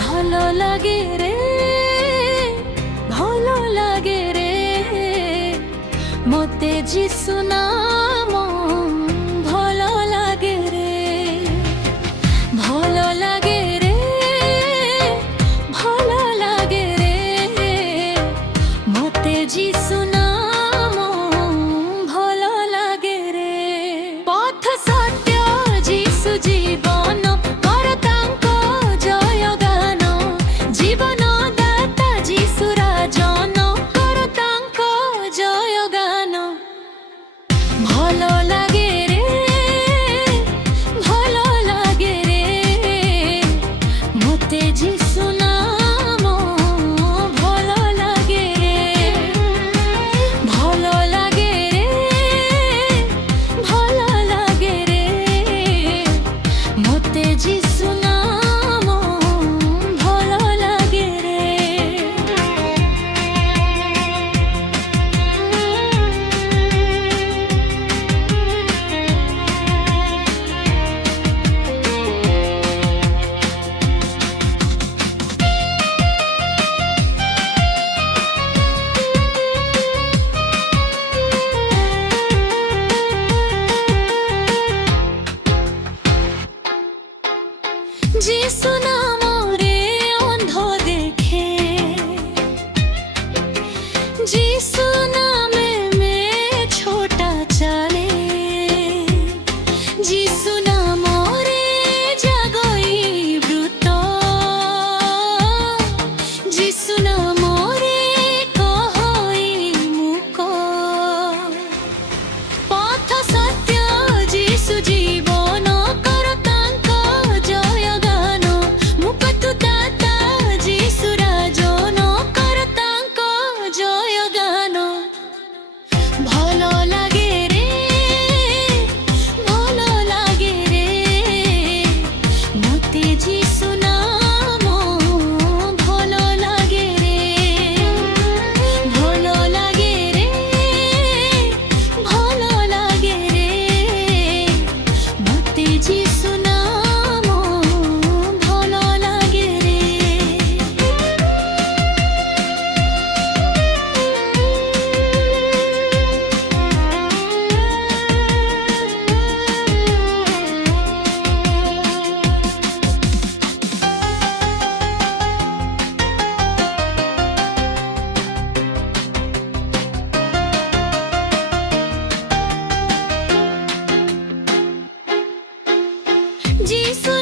ভালো লাগে রে, ভালো লাগে রে, মতে যিশু নাম ভালো লাগে রে, ভালো লাগে রে, ভালো লাগে রে, মতে যিশু নাম ভালো লাগে রে। পথ সত্য যিশু জীবন কর তাঙ্ক জয় গান, জীবন দাতা যিশু রাজন কর তাঙ্ক জয় গান। ভালো লাগে রে, ভালো লাগে রে, মতে যিশু নাম ভালো লাগে রে, ভালো লাগে রে, ভালো লাগে রে, মতে যিশু নাম ভালো লাগে রে। যিশু নামরে অন্ধ দেখে, যিশু নামে মেয়ে ছোটা চালে, যিশু নামরে জাগই ব্রুত, যিশু নামরে কহই মুক। পথ সত্য যিশু জীবন কর তাঙ্ক জয় গান, মুক্ত দাতা যিশু রাজন কর তাঙ্ক জয় গান। ভালো লাগে রে, ভালো লাগে রে, মতে যিশু নাম ভালো লাগে রে, ভালো লাগে রে, ভালো লাগে রে, মতে যিশু নাম ভালো লাগে রে। যিশু